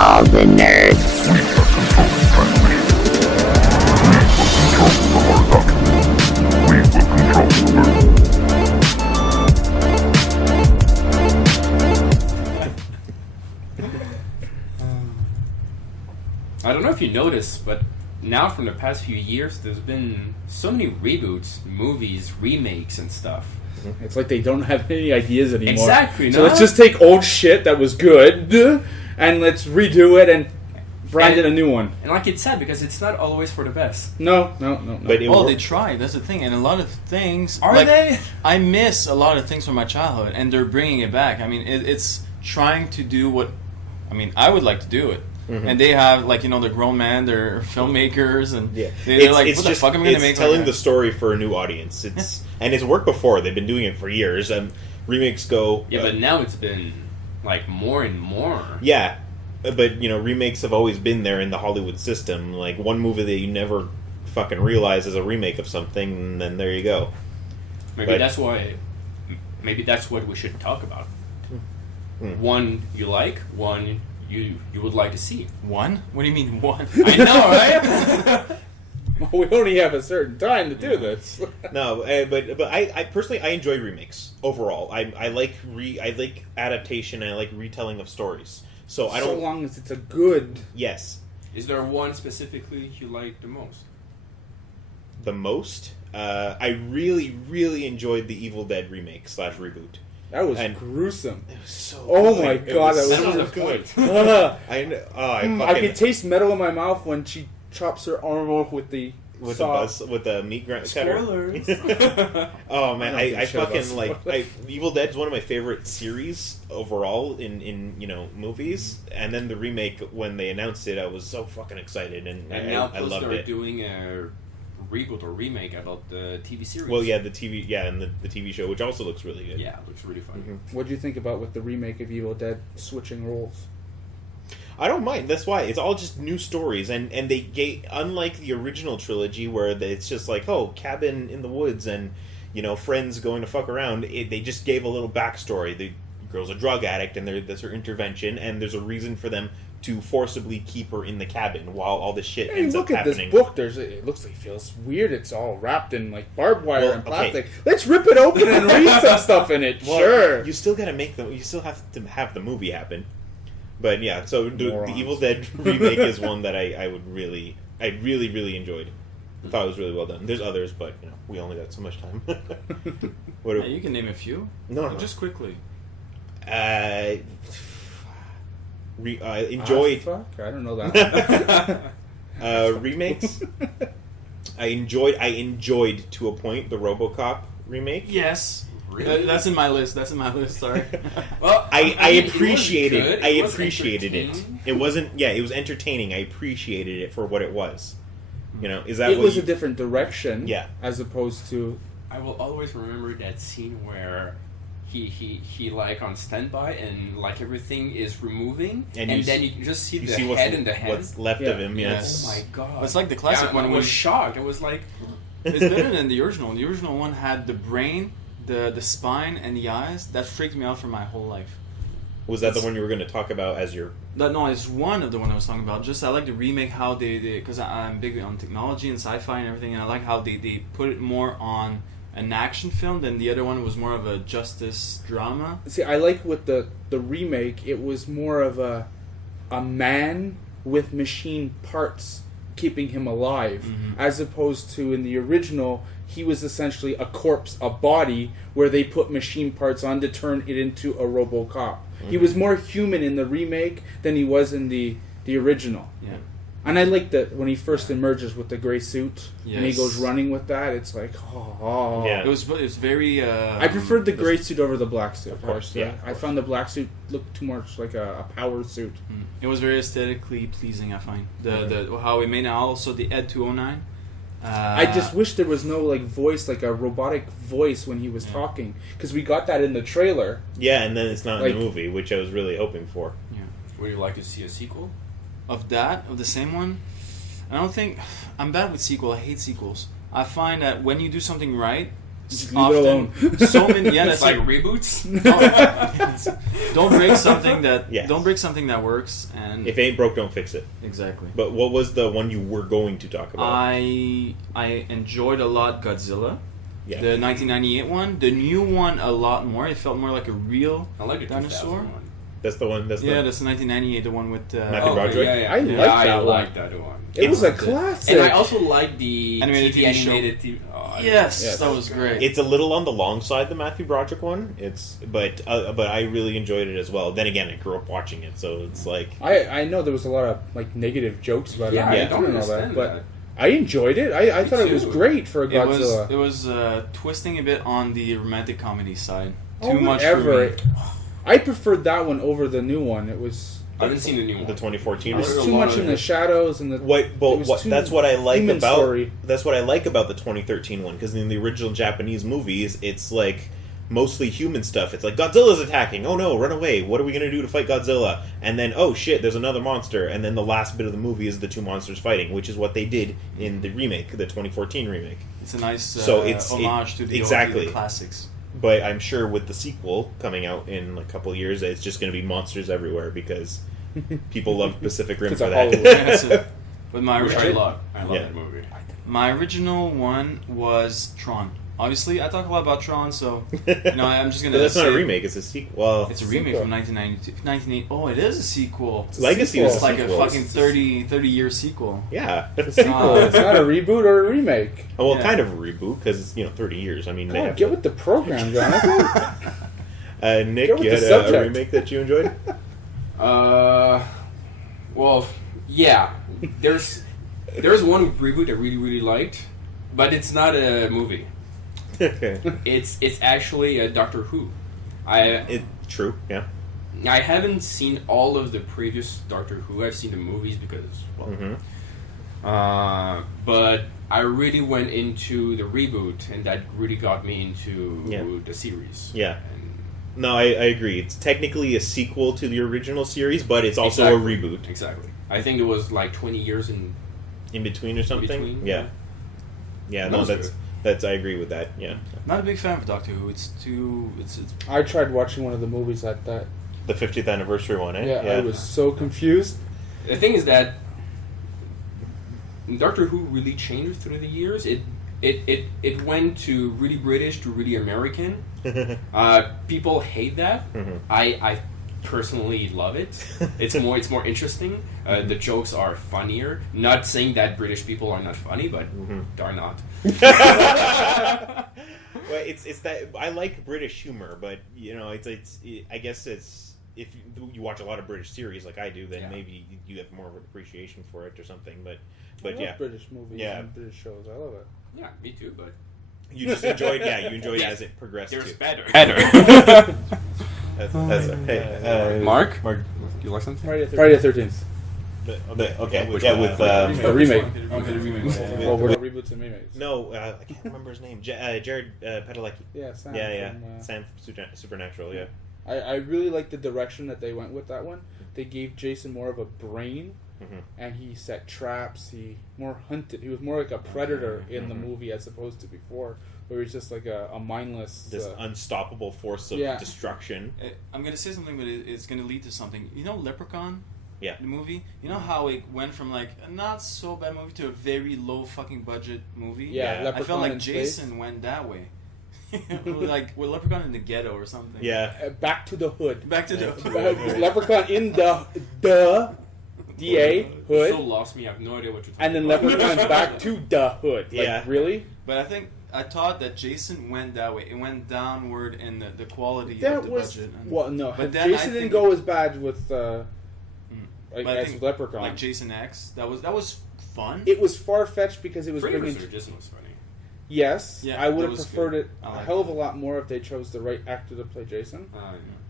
all the nerds. I don't know if you noticed, but now from the past few years, there's been so many reboots, movies, remakes, and stuff. It's like they don't have any ideas anymore. Exactly. So let's just take old shit that was good and let's redo it and brand it a new one. And like it's sad because it's not always for the best. No. But they try. That's the thing. And a lot of things... Are they? I miss a lot of things from my childhood, and they're bringing it back. I mean, it's trying to do what... I mean, I would like to do it. Mm-hmm. And they have, like, the grown man, they're filmmakers, and they're like, what the fuck am I going to make? It's telling the story for a new audience. And it's worked before. They've been doing it for years. Remakes go... Yeah, but now it's been, like, more and more. Yeah. But, remakes have always been there in the Hollywood system. Like, one movie that you never fucking realize is a remake of something, and then there you go. Maybe that's what we should talk about. One you like, one you would like to see. One? What do you mean one? I know, right? We only have a certain time to do this. No, but I personally I enjoy remakes overall. I like adaptation and I like retelling of stories. So long as it's a good. Yes. Is there one specifically you like the most? The most? I really, really enjoyed the Evil Dead remake / reboot. That was gruesome. It was so Oh good. my god, that was so good. I can taste metal in my mouth when she chops her arm off with the meat cutter. Spoilers. Oh man, I fucking like Evil Dead's one of my favorite series overall in movies. And then the remake, when they announced it, I was so fucking excited, and I loved they're it. Doing a reboot or remake about the TV series. Well, yeah, the TV, and the TV show, which also looks really good. Yeah, it looks really fun. Mm-hmm. What do you think about with the remake of Evil Dead switching roles? I don't mind. That's why it's all just new stories, and they gave, unlike the original trilogy where it's just like, cabin in the woods and friends going to fuck around. They just gave a little backstory. The girl's a drug addict, and that's her intervention, and there's a reason for them to forcibly keep her in the cabin while all this shit ends up happening. Look at this book. It looks like it feels weird. It's all wrapped in like barbed wire and plastic. Okay. Let's rip it open and read some stuff in it. Well, sure. You still gotta make them. You still have to have the movie happen. But yeah, so the Evil Dead remake is one that I really enjoyed. I thought it was really well done. There's others, but we only got so much time. You can name a few. No, just quickly. Enjoyed. Fuck, I don't know that one. Remakes. I enjoyed to a point the RoboCop remake. Yes. Really? That's in my list. Sorry. Well, I appreciated it. It wasn't. Yeah, it was entertaining. I appreciated it for what it was. Is that? It was a different direction. Yeah. As opposed to. I will always remember that scene where he like on standby and like everything is removing and then you just see the head and the hands. What's left of him? Yes. Oh my god! It's like the classic one. I was shocked. I was like, it's better than the original. The original one had the brain, the spine, and the eyes. That freaked me out for my whole life. Was that the one you were going to talk about as your... No, it's one of the one I was talking about. Just I like the remake, how they because I'm big on technology and sci-fi and everything, and I like how they put it more on an action film than the other one was more of a justice drama. See, I like with the remake, it was more of a man with machine parts keeping him alive, as opposed to in the original, he was essentially a corpse, a body, where they put machine parts on to turn it into a RoboCop. He was more human in the remake than he was in the original. Yeah. And I like that when he first emerges with the gray suit and he goes running with that. It's like, Yeah. It was very. I preferred the gray suit over the black suit. Of course, yeah. I found the black suit looked too much like a power suit. It was very aesthetically pleasing. I find the how we made it. Also the Ed 209. I just wish there was no voice, like a robotic voice when he was talking, because we got that in the trailer. Yeah, and then it's not in the movie, which I was really hoping for. Yeah. Would you like to see a sequel? Of the same one? I don't think... I'm bad with sequel. I hate sequels. I find that when you do something right, Just leave it alone. So many, yeah, it's like reboots. Don't break something that works, and if it ain't broke, don't fix it. Exactly. But what was the one you were going to talk about? I enjoyed a lot Godzilla. Yeah. The 1998 one. The new one a lot more. It felt more like a real dinosaur. That's the one. That's the 1998. The one with Matthew Broderick. I like that one. It was a classic. And I also like the animated TV. Yes, that was great. It's a little on the long side, the Matthew Broderick one. But I really enjoyed it as well. Then again, I grew up watching it, so it's like I know there was a lot of like negative jokes about it. I don't understand but I enjoyed it. I thought it was great for a Godzilla. It was twisting a bit on the romantic comedy side. Too much for me. I preferred that one over the new one. It was. I haven't seen the new one. The 2014. It was too much in the shadows and the. That's what I like about. Story. That's what I like about the 2013 one, because in the original Japanese movies, it's like mostly human stuff. It's like Godzilla's attacking. Oh no, run away! What are we gonna do to fight Godzilla? And then oh shit, there's another monster. And then the last bit of the movie is the two monsters fighting, which is what they did in the remake, the 2014 remake. It's a nice homage to the classics. But I'm sure with the sequel coming out in a couple of years, it's just going to be monsters everywhere because people love Pacific Rim for that. But my original, I love that movie. My original one was Tron. Obviously, I talk a lot about Tron, so I'm just going to. That's not a remake; it's a sequel. Well, it's a remake from 1998. Oh, it is a sequel. Legacy was like a fucking 30-year sequel. Yeah, it's a sequel. It's not a reboot or a remake. Oh, well, kind of a reboot because it's 30 years. I mean, God, get with the program, Jonathan. Nick, you had a remake that you enjoyed? Well, yeah. There's one reboot I really, really liked, but it's not a movie. Okay. It's actually a Doctor Who. True, yeah. I haven't seen all of the previous Doctor Who. I've seen the movies because, but I really went into the reboot, and that really got me into the series. Yeah. No, I agree. It's technically a sequel to the original series, but it's also a reboot. Exactly. I think it was like 20 years in between or something. Between, yeah. No, that's I agree with that. Yeah. Not a big fan of Doctor Who. It's I tried watching one of the movies at that. The 50th anniversary one, eh? Yeah, I was so confused. The thing is that Doctor Who really changed through the years. It went to really British to really American. People hate that. Mm-hmm. I personally love it. It's more interesting. The jokes are funnier. Not saying that British people are not funny, but they're not. Well, it's that I like British humor, but I guess it's if you watch a lot of British series like I do, then maybe you have more of an appreciation for it or something. But I love British movies and British shows. I love it. Yeah, me too. But you just enjoyed as it progressed. There's too. better. Hey, Mark, do you like something? Friday the 13th. Okay, with the remake. Okay, the remake. Well, we're reboots and remakes. No, I can't remember his name. Jared Padalecki. Yeah, Sam. Sam Supernatural. Yeah. I really like the direction that they went with that one. They gave Jason more of a brain, and he set traps. He more hunted. He was more like a predator in the movie as opposed to before, where he's just like a mindless, this unstoppable force of destruction. I'm gonna say something, but it's gonna lead to something. Leprechaun. Yeah. The movie. You know how it went from like a not so bad movie to a very low fucking budget movie? Yeah. I felt like Jason went that way. Like with Leprechaun in the ghetto or something. Yeah. Back to the hood. Back to the hood. Leprechaun in the D-A hood. So lost me. I have no idea what you're talking about. And then Leprechaun back to the hood. Like, really? But I thought that Jason went that way. It went downward in the quality of the budget. Well, no. But Jason didn't go as bad with as Leprechaun. Like Jason X. That was fun. It was far-fetched because it was bringing... Jason was funny. Yes. Yeah, I would have preferred it a hell of a lot more if they chose the right actor to play Jason.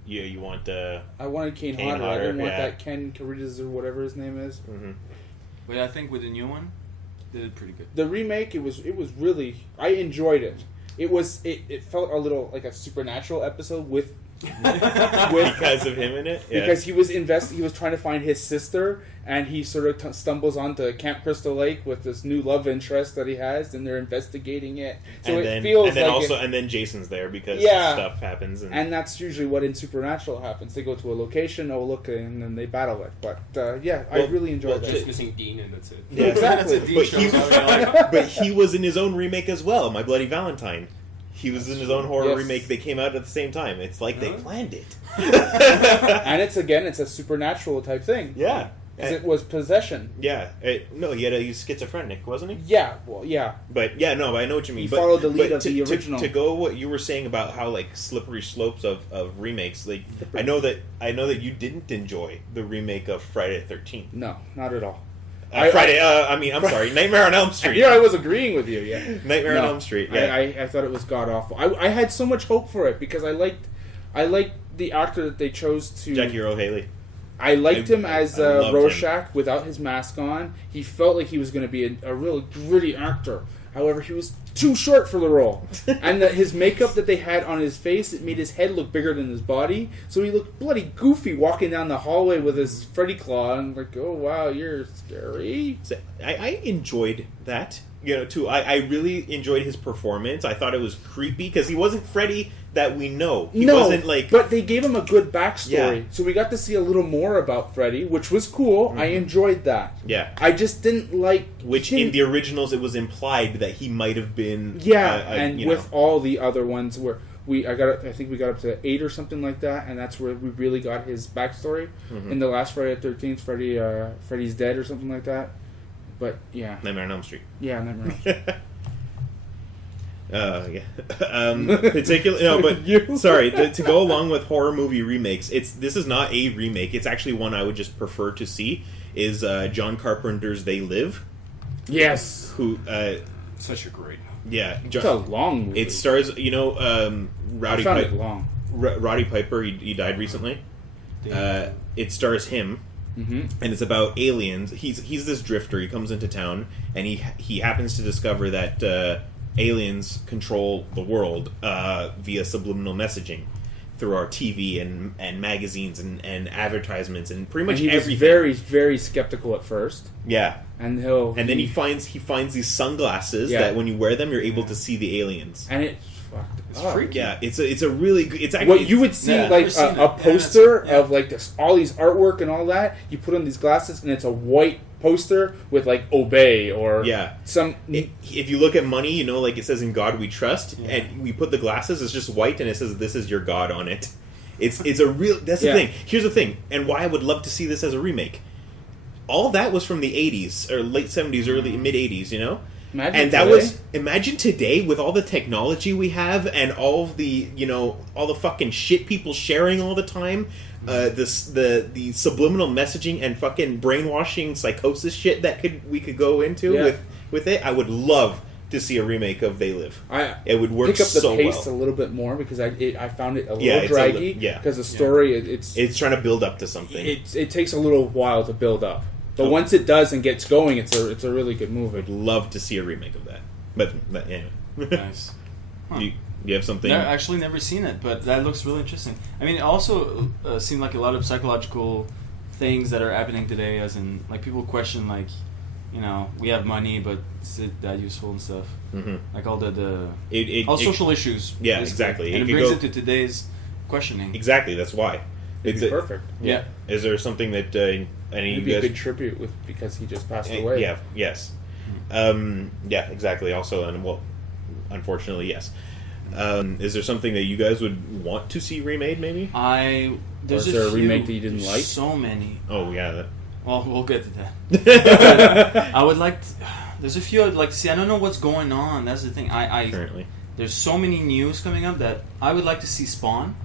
Yeah, you want I wanted Kane Hodder. I didn't want that Ken Caritas or whatever his name is. Mm-hmm. But I think with the new one, they did pretty good. The remake, it was really... I enjoyed it. it felt a little like a supernatural episode with because of him in it. Yeah. Because he was trying to find his sister, and he sort of stumbles onto Camp Crystal Lake with this new love interest that he has, and they're investigating it. So and then Jason's there because stuff happens, and that's usually what in Supernatural happens. They go to a location, and then they battle it. But I really enjoyed that. Just missing Dean, and that's it. Yeah, exactly. But he was in his own remake as well, My Bloody Valentine. He was in his own horror remake. They came out at the same time. It's like they planned it. And it's a supernatural type thing. Yeah. Because it was possession. Yeah. He's schizophrenic, wasn't he? Yeah, well, yeah. But, I know what you mean. He followed the lead of the original. To go what you were saying about how, like, slippery slopes of remakes, like, I know that you didn't enjoy the remake of Friday the 13th. No, not at all. I'm sorry, Nightmare on Elm Street. Yeah, I was agreeing with you, yeah. Nightmare on Elm Street, yeah. I thought it was god-awful. I had so much hope for it, because I liked the actor that they chose to... Jackie Earle Haley. I liked him as Rorschach without his mask on. He felt like he was going to be a really gritty actor. However, he was too short for the role. And his makeup that they had on his face, it made his head look bigger than his body. So he looked bloody goofy walking down the hallway with his Freddy claw. And like, oh, wow, you're scary. So I enjoyed that. Too. I really enjoyed his performance. I thought it was creepy because he wasn't Freddy that we know. He wasn't like... But they gave him a good backstory. Yeah. So we got to see a little more about Freddy, which was cool. I enjoyed that. Yeah. I just didn't like... in the originals, it was implied that he might have been... Yeah, with all the other ones where... I think we got up to 8 or something like that, and that's where we really got his backstory. In the last Friday the 13th, Freddy's dead or something like that. But, yeah. Nightmare on Elm Street. Yeah, Nightmare on Elm Street. Sorry, to go along with horror movie remakes, this is not a remake. It's actually one I would just prefer to see, is John Carpenter's They Live. Yes. Such a great movie. Yeah. It's a long movie. It stars, Rowdy I found it long. Roddy Piper, he died recently. It stars him. Mm-hmm. And it's about aliens. He's this drifter. He comes into town, and he happens to discover that aliens control the world via subliminal messaging through our TV and magazines and advertisements and pretty much everything. He was very, very skeptical at first. Yeah, and then he finds these sunglasses that when you wear them, you're able to see the aliens. And it's freaky. Yeah, it's a really good. It's actually what you would see like a poster of like this, all these artwork and all that. You put on these glasses, and it's a white poster with like "Obey" or some. If you look at money, like it says "In God We Trust," and we put the glasses, it's just white, and it says "This is your God" on it. It's a real. That's the thing. Here's the thing, and why I would love to see this as a remake. All that was from the '80s or late '70s, early mid '80s. Imagine today with all the technology we have and all of the all the fucking shit people sharing all the time, the subliminal messaging and fucking brainwashing psychosis shit that we could go into with it. I would love to see a remake of They Live. It would work pick up the so pace well. a little bit more because I found it a little draggy. Because the story it's trying to build up to something. It takes a little while to build up. But once it does and gets going, it's a really good movie. I'd love to see a remake of that. But anyway. Nice. Huh. Do you have something? I've actually never seen it, but that looks really interesting. I mean, it also seemed like a lot of psychological things that are happening today, as in, like, people question, like, we have money, but is it that useful and stuff? Mm-hmm. Like, all all social issues. Yeah, basically. exactly. And it brings it to today's questioning. Exactly, that's why. It's perfect. Yeah. Is there something that any It'd be a good tribute because he just passed away. Yeah. Yes. Yeah. Exactly. Also, and unfortunately, yes. Is there something that you guys would want to see remade? Maybe. Is there a remake that you didn't like? So many. Oh yeah. Well, we'll get to that. I would like. There's a few I'd like to see. I don't know what's going on. That's the thing. Currently. There's so many news coming up that I would like to see Spawn.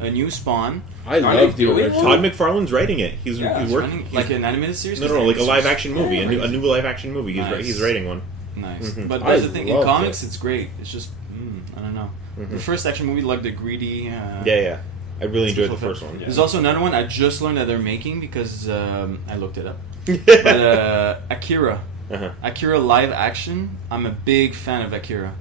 A new Spawn. I love the original. Todd McFarlane's writing it. He's working like an animated series. No, like a live action movie. A new live action movie. He's writing one. Nice. Mm-hmm. But that's the thing. In comics, it's great. It's just I don't know. Mm-hmm. The first action movie, like the greedy. Yeah. I really enjoyed the first one. Yeah. There's also another one I just learned that they're making because I looked it up. But Akira, Akira live action, I'm a big fan of Akira.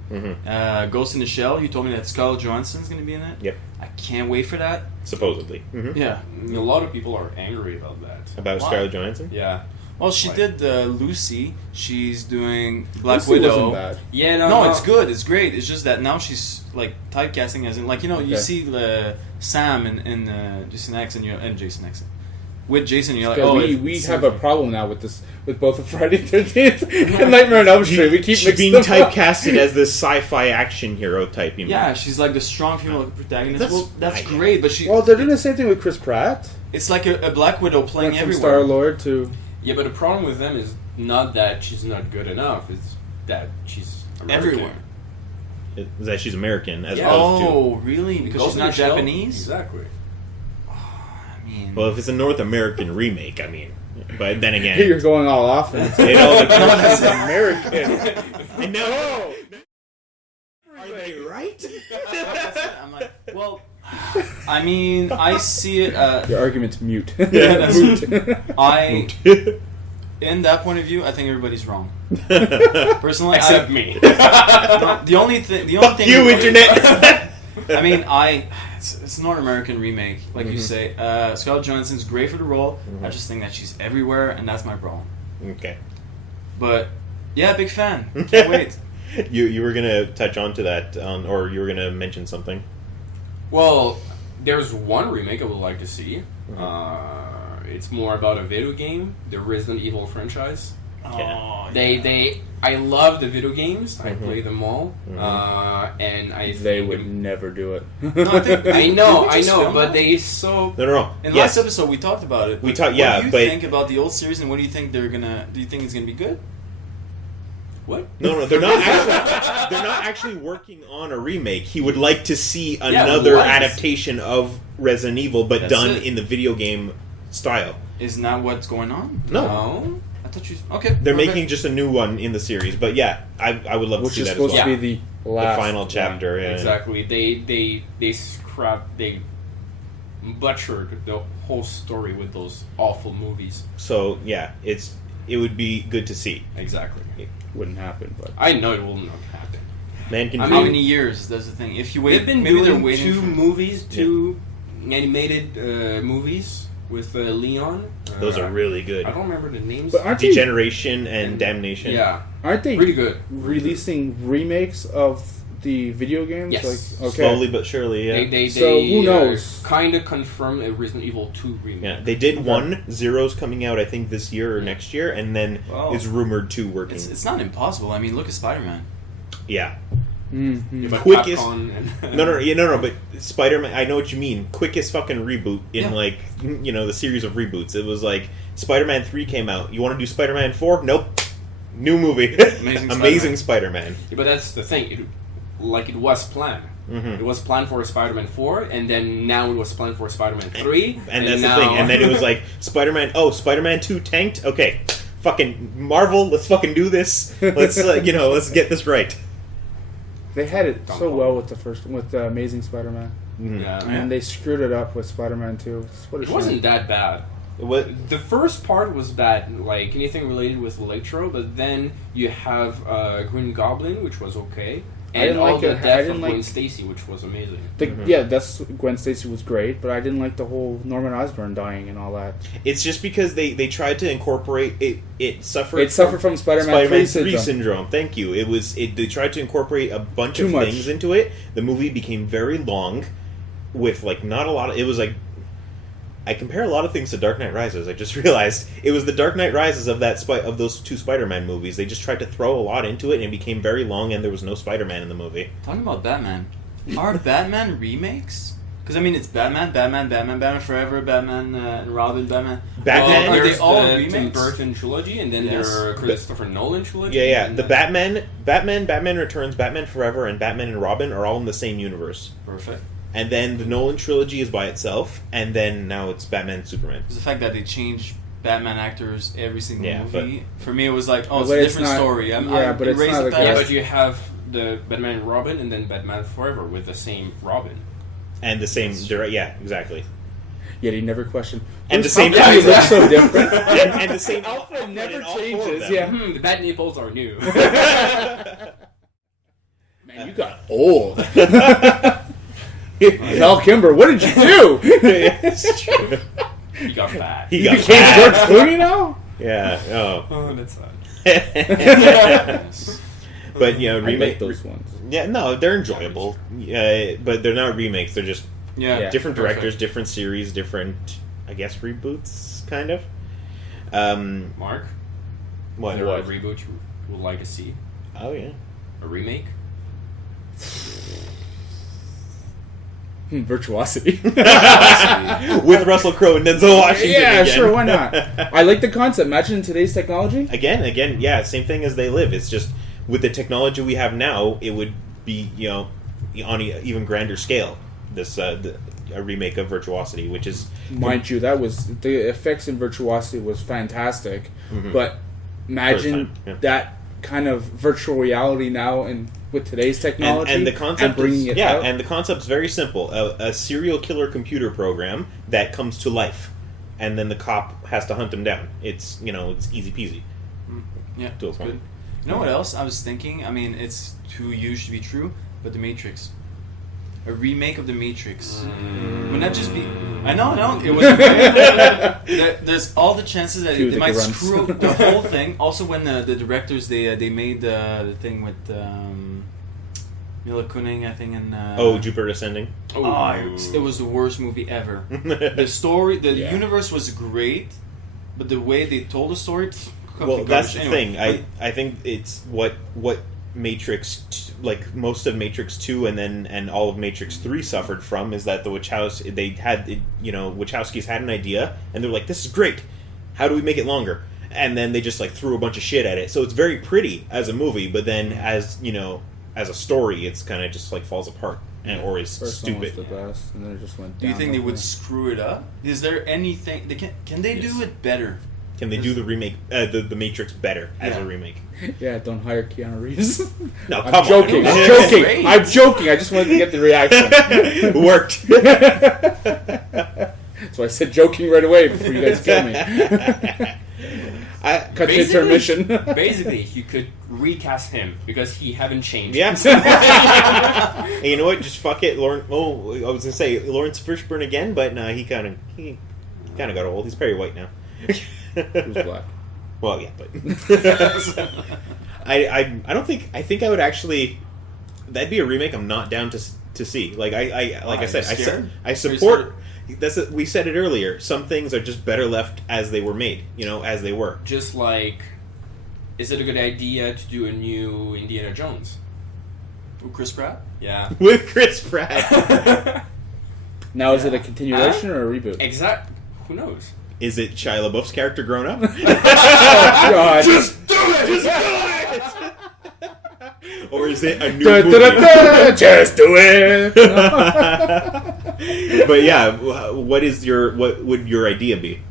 Ghost in the Shell, you told me that Scarlett Johansson's going to be in it. Yep. I can't wait for that. Supposedly. Yeah. A lot of people are angry about that. About Why? Scarlett Johansson? Yeah. Well, she did Lucy. She's doing Black Lucy Widow. wasn't bad. Yeah, No, it's good. It's great. It's just that now she's like typecasting as in like you Okay. see Sam in Jason X and Jason X with Jason. You're like, Because we have a problem now with this, with both the Friday 13th and Nightmare on Elm Street. We keep She's mixing being them up. typecasted as this sci-fi action hero type. You mean? Yeah, she's like the strong female protagonist. That's I- great, but she. Well, they're doing the same thing with Chris Pratt. It's like a Black Widow playing Went from everywhere. Star-Lord to... Yeah, but the problem with them is not that she's not good enough. It's that she's American. Everywhere. Is that she's American as Yeah. opposed Oh, really? Because Ghost she's in the not Shell? Japanese? Exactly. I mean, to. Well, if it's a North American remake, I mean, but then again, You're going all off. And it all depends. She's American. And now, Oh! are they right? I'm like, well, I mean, I see it. Your argument's mute. Yeah, that's- Moot. I, in that point of view, I think everybody's wrong. Personally, Except me. the only thing, Fuck thing you, internet. I mean, it's a North American remake, like you say. Scarlett Johansson's great for the role. I just think that she's everywhere, and that's my problem. Okay. But yeah, big fan. Can't wait. You were gonna touch on to that, or you were gonna mention something. Well, there's one remake I would like to see. It's more about a video game, the Resident Evil franchise. Oh, I love the video games. I play them all, and I They think would never do it. No, I think- I know, Did we just film but that? they so No. In Yes. last episode, we talked about it. We but talked- yeah, What do you but- think about the old series, and what do you think they're gonna? Do you think it's gonna be good? what? No, they're not actually. They're not actually working on a remake. He would like to see I would another like to adaptation of Resident Evil, but That's done it. in the video game style. Isn't that what's going on? No. I thought you. Okay. They're okay. making just a new one in the series, but yeah, I would love to Which see is that as supposed well. to be the last The final one. chapter. Yeah. Exactly. They butchered the whole story with those awful movies. So yeah, it would be good to see. Exactly. Wouldn't happen, but... I know it will not happen. Man can I dream. How many years? That's the thing. If you wait, They've been maybe they're doing waiting two for. movies, two animated movies with Leon. Those are really good. I don't remember the names. But aren't they, Degeneration and Damnation. Yeah, aren't they pretty good. releasing remakes of the video games? Yes. Like, okay. Slowly but surely. Yeah. They So, who knows? Kind of confirmed a Resident Evil 2 remake. Yeah, they did one. Zero's coming out, I think, this year or next year, and then Oh. is rumored to working. It's not impossible. I mean, look at Spider-Man. Yeah. Mm-hmm. Yeah, but Quickest- Capcom and No, but Spider-Man, I know what you mean. Quickest fucking reboot in, Yeah. like, the series of reboots. It was like, Spider-Man 3 came out. You want to do Spider-Man 4? Nope. New movie. Amazing Spider-Man. Yeah, but that's the thing. It was planned. Mhm. It was planned for Spider-Man 4, and then now it was planned for Spider-Man 3. And that's now... the thing. And then it was like, Spider-Man 2 tanked? Okay. Fucking Marvel, let's fucking do this. Let's, let's get this right. They had it so well with the first with the Amazing Spider-Man, Mhm. Yeah. and they screwed it up with Spider-Man 2. It wasn't that bad. What? The first part was bad, like anything related with Electro, but then you have Green Goblin, which was okay, I and didn't all like the it. I death didn't of like- Gwen Stacy, which was amazing. Yeah, that's Gwen Stacy was great, but I didn't like the whole Norman Osborn dying and all that. It's just because they tried to incorporate it. It suffered. It suffered from Spider-Man 3 syndrome. syndrome. Thank you. They tried to incorporate a bunch Too of much. things into it. The movie became very long, with like not a lot of. It was like I compare a lot of things to Dark Knight Rises. I just realized it was the Dark Knight Rises of of those two Spider-Man movies. They just tried to throw a lot into it, and it became very long, and there was no Spider-Man in the movie. Talking about Batman, are Batman remakes? Because I mean, it's Batman Forever, Batman and Robin, Batman. Batman. Are they There's all the remakes? Tim Burton trilogy, and then Yes. there are Christopher Nolan trilogy. Yeah. and The then- Batman Returns, Batman Forever, and Batman and Robin are all in the same universe. Perfect. And then the Nolan trilogy is by itself, and then now it's Batman and Superman. Because the fact that they change Batman actors every single Yeah, movie, for me it was like, oh, it's But a it's different not- story. but it's erased not the like past. Yeah, but you have the Batman and Robin, and then Batman Forever with the same Robin. And the same, yeah, exactly. Yet he never questioned. And the same how time, he looks so different. and the same Alfred never in all four of changes. them. Yeah. The bad nipples are new. Man, you got old. Val Kimber, what did you do? It's true. He got fat. He You got became fat. George Clooney now? Yeah. Oh. Oh, that's sad. But I remake like those ones. Yeah, no, they're enjoyable. But they're not remakes. They're just Yeah. different perfect. directors, different series, different, I guess, reboots, kind of. Mark, What? is there a reboot you would like to see? Oh yeah. A remake? Virtuosity. With Russell Crowe and Denzel Washington. Yeah, again. sure, why not? I like the concept. Imagine today's technology. Again, yeah, same thing as They Live. It's just with the technology we have now, it would be on an even grander scale. This a remake of Virtuosity, which is Mind you, that was the effects in Virtuosity was fantastic. Mhm. But imagine First time, yeah. that kind of virtual reality now and with today's technology and the concept bringing is, it yeah, out. and the concept's very simple: a serial killer computer program that comes to life, and then the cop has to hunt him down. It's it's easy peasy. Yeah, To a it's point. good. You know what else I was thinking? I mean, it's too huge to be true, but The Matrix. A remake of The Matrix. Wouldn't that just be... I know, it was... There's all the chances that Cue they the might grunts. screw up the whole thing. Also, when the directors, they made the thing with Mila Kuning, I think, and... Jupiter Ascending. it was the worst movie ever. The story, the Yeah. universe was great, but the way they told the story... Well, that's the Anyway, thing. I think it's what Matrix, like most of Matrix 2 and all of Matrix 3 suffered from is that the Wachowskis had an idea and they're like, this is great. How do we make it longer? And then they just like threw a bunch of shit at it. So it's very pretty as a movie, but then as a story, it's kind of just like falls apart or is First one was stupid. the best, and then it just went Do you down think they from would there. screw it up? Is there anything they can they do it better? Can they do the remake, the Matrix better as a remake? Yeah, don't hire Keanu Reeves. No, I'm come joking. on. I'm joking. Great. I'm joking. I just wanted to get the reaction. Worked. So I said joking right away before you guys kill me. Cut to intermission. Basically, you could recast him because he haven't changed. Yeah. And you know what? Just fuck it, Lawrence. Oh, I was gonna say Lawrence Fishburne again, but no, he kind of got old. He's Perry White now. Who's black? Well, yeah, but I don't think I would actually. That'd be a remake I'm not down to see. Like I said, scared? I support. We said it earlier. Some things are just better left as they were made. As they were. Just like, is it a good idea to do a new Indiana Jones? With Chris Pratt? Yeah. With Chris Pratt. Now is it a continuation or a reboot? Exact. Who knows? Is it Shia LaBeouf's character grown up? Oh, God. Just do it! Just do it! Or is it a new Da, movie? da, da, da, just do it. But yeah, what would your idea be?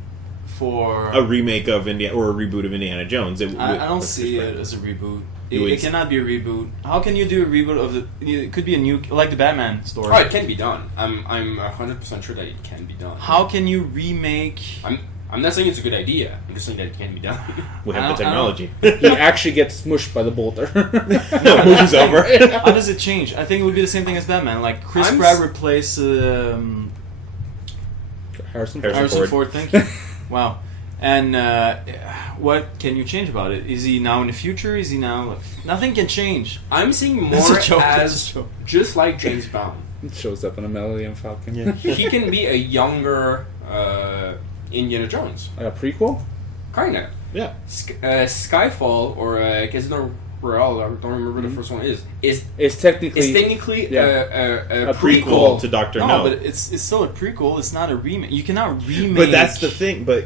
For A remake of Indiana or a reboot of Indiana Jones? I don't see it as a reboot. You would- It cannot be a reboot. How can you do a reboot of the? It could be a new, like the Batman story. Oh, it can be done. I'm 100% sure that it can be done. How can you remake? I'm not saying it's a good idea. I'm just saying that it can be done. We have the I don't- technology. He actually gets smushed by the boulder. No, movie's over. How does it change? I think it would be the same thing as Batman. Like Chris I'm Pratt s- replace Harrison Harrison Ford. Thank you. Wow. And what can you change about it? Is he now in the future? Is he now? Nothing can change. I'm seeing That's more a joke, that's as a joke. just like James Bond. It shows up in a Millennium Falcon. Yeah. He can be a younger Indiana Jones. A prequel? Kinda. Yeah. Skyfall or Casino Royale, I don't remember what the first one is It's technically technically yeah. a prequel. prequel. To Doctor No, No. but it's still a prequel. It's not a remake. You cannot remake. But that's the thing. But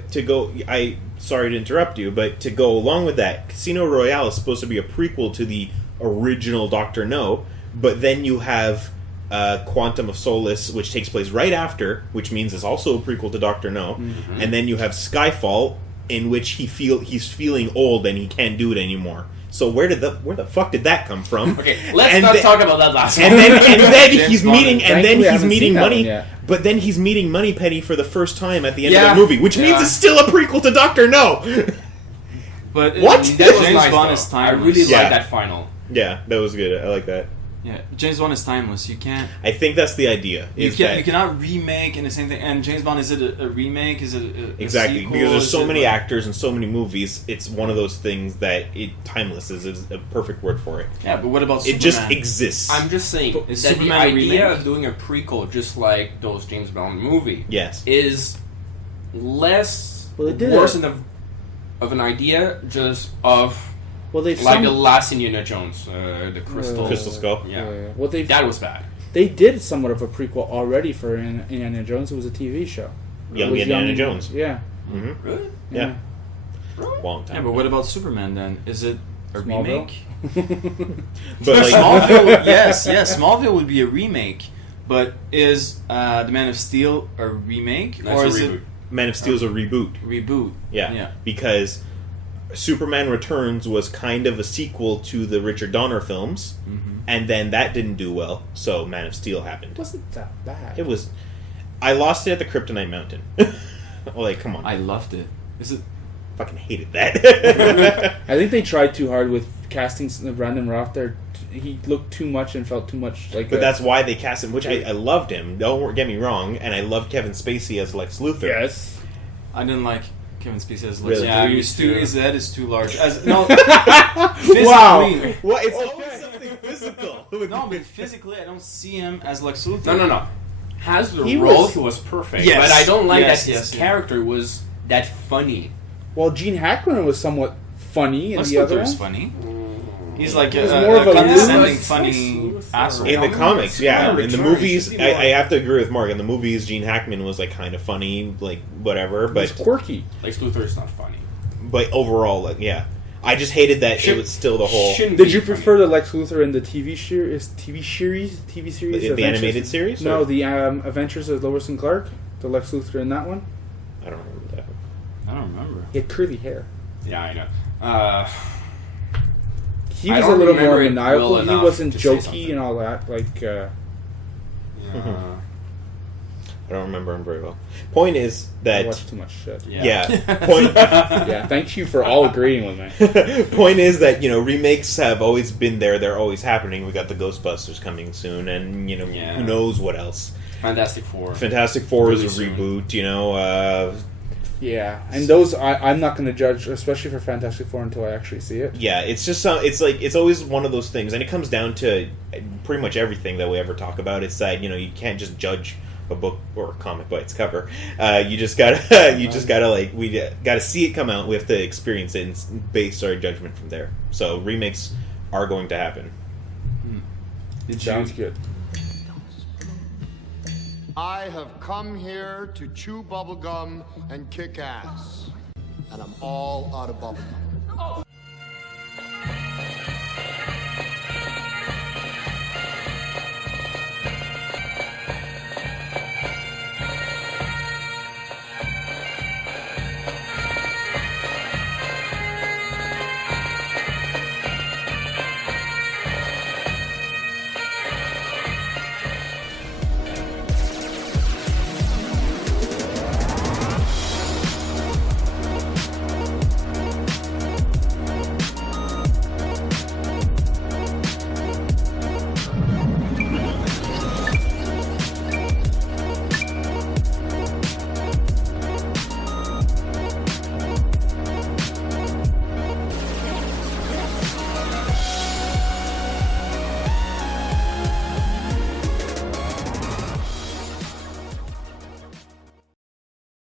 sorry to interrupt you, but to go along with that, Casino Royale is supposed to be a prequel to the original Doctor No, but then you have Quantum of Solace, which takes place right after, which means it's also a prequel to Doctor No, and then you have Skyfall, in which he's feeling old and he can't do it anymore, So where the fuck did that come from? Okay, let's not talk about that last one. And then James he's Bond. meeting Money. But then he's meeting Moneypenny for the first time at the end of the movie, which means it's still a prequel to Doctor No. But What? That was James nice, Bond though. is I timeless. really Yeah. like that final. Yeah, that was good. I like that. Yeah, James Bond is timeless. You can't. I think that's the idea. You is can't. that- You cannot remake in the same thing. And James Bond, is it a remake? Is it a Exactly, sequel? because there's Is so it many like- actors and so many movies. It's one of those things that timeless is a perfect word for it. Yeah, but what about It Superman? just exists. I'm just saying Is that Superman the a idea remake? of doing a prequel, just like those James Bond movie, Yes. is less Well, they did worse it. of an idea, just of Well, they've like the last Indiana Jones, the Crystal Skull. Yeah, Well, that was bad. they did somewhat of a prequel already for Indiana Jones. It was a TV show. Young It was Indiana Jones. Yeah. hmm Really? Yeah. Long Yeah, time. but what about Superman then? Is it a Smallville? remake? But like, Smallville, yes, Smallville would be a remake. But is The Man of Steel a remake That's or a is reboot. it Man of Steel's a reboot. reboot? Yeah. Because Superman Returns was kind of a sequel to the Richard Donner films, and then that didn't do well, so Man of Steel happened. It wasn't that bad. It was. I lost it at the Kryptonite Mountain. Like, come on. I loved it. Is it? Fucking hated that. I think they tried too hard with casting Brandon Routh there. He looked too much and felt too much like. But that's why they cast him, which I loved him. Don't get me wrong, and I loved Kevin Spacey as Lex Luthor. yes. I didn't like Kevin Spacey as Really? Yeah, Yeah. his head is too large. No, physically. Wow. Well, it's always something physical. No, but physically, I don't see him as Lex Luthor. No. Has the He role, was- he was perfect. Yes. But I don't like Yes, that his yes, yeah. character was that funny. Well, Gene Hackman was somewhat funny in Lex the other Luthor is one. funny. He's like He was a, more of a condescending, loose- funny loose- asshole. In the comics, yeah. Yeah, In the Return, movies, should be more- I have to agree with Mark. In the movies, Gene Hackman was like kind of funny, like whatever. He was But quirky. Lex Luthor is not funny. overall, like yeah, I just hated that it was still the whole Shouldn't Did be you funny. prefer the Lex Luthor in the TV series? the Adventures? animated series. No, or- the Adventures of Lois and Clark. The Lex Luthor in that one. I don't remember that. I don't remember. He had curly hair. Yeah, I know. He I was a don't little more remember it maniacal. well He enough wasn't to say jokey something. and all that. Like, Yeah. I don't remember him very well. Point is I that watched too much shit. yeah. Point Yeah, thank you for all agreeing with me. point is that remakes have always been there. They're always happening. We got the Ghostbusters coming soon, and Yeah. who knows what else. Fantastic Four. Fantastic Four Really is a soon. reboot. Yeah, and those I'm not going to judge, especially for Fantastic Four, until I actually see it. Yeah, it's just it's always one of those things, and it comes down to pretty much everything that we ever talk about. It's that you can't just judge a book or a comic by its cover. You just gotta like we gotta see it come out. We have to experience it and base our judgment from there. So remakes are going to happen. Sounds good. I have come here to chew bubblegum and kick ass. And I'm all out of bubblegum.